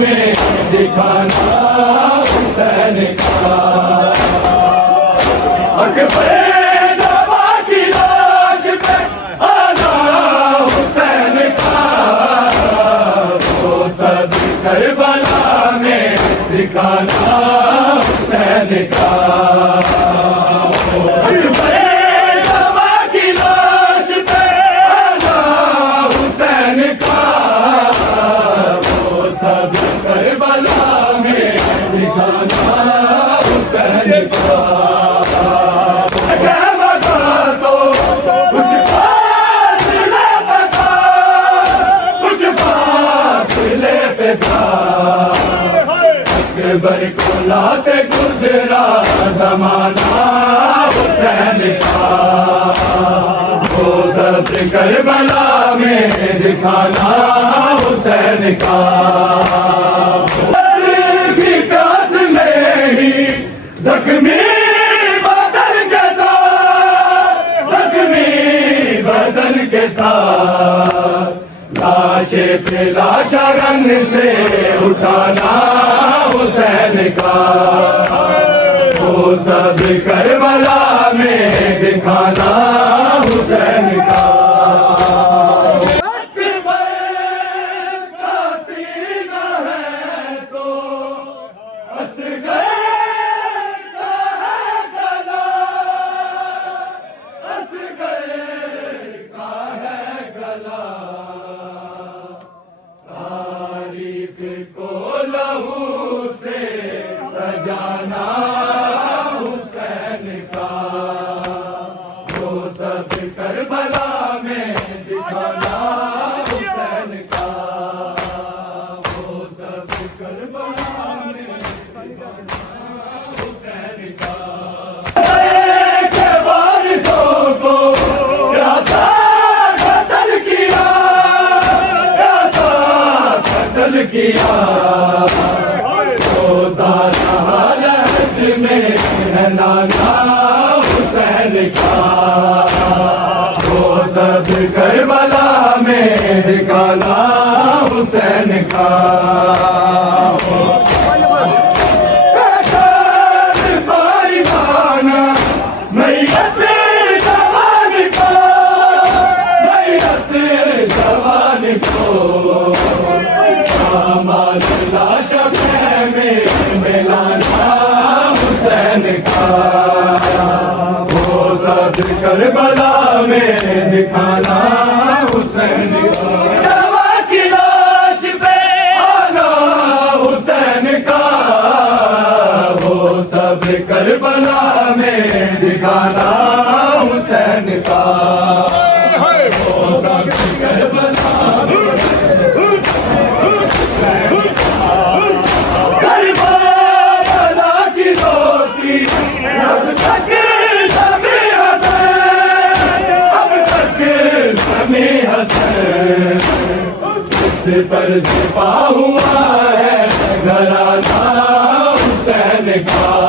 میں دکھانا حسین کا اکبر جوان کی لاش پہ آنا حسین کا وہ سب کربلا میں دکھانا حسین کا اکبر کو لاتے گزرا زمانہ حسین کا وہ سب کربلا میں دکھانا حسین کا کی پیاس میں ہی زخمی بدن کے ساتھ زخمی بدن کے ساتھ لاش پہ لاش رنگ سے اٹھانا حسین کا وہ سب کربلا میں دکھانا حسین کا سجانا حسین کا وہ سب کربلا میں دکھانا حسین کا وہ سب کربلا میں دکھانا حسین کا کے وارثوں کو ایسا قتل کیا ایسا قتل کیا نانا حسین کا وہ سب کربلا میں دکھانا حسین کا میت جوان کو میت جوان کو لاش میں ملانا حسین کا وہ سب کربلا میں دکھانا حسین کا جوان کی لاش پہ آنا حسین کا وہ سب کربلا میں دکھانا حسین کا وہ سب کربلا میں اس پر سپاہ ہوا ہے گھرانہ حسین کا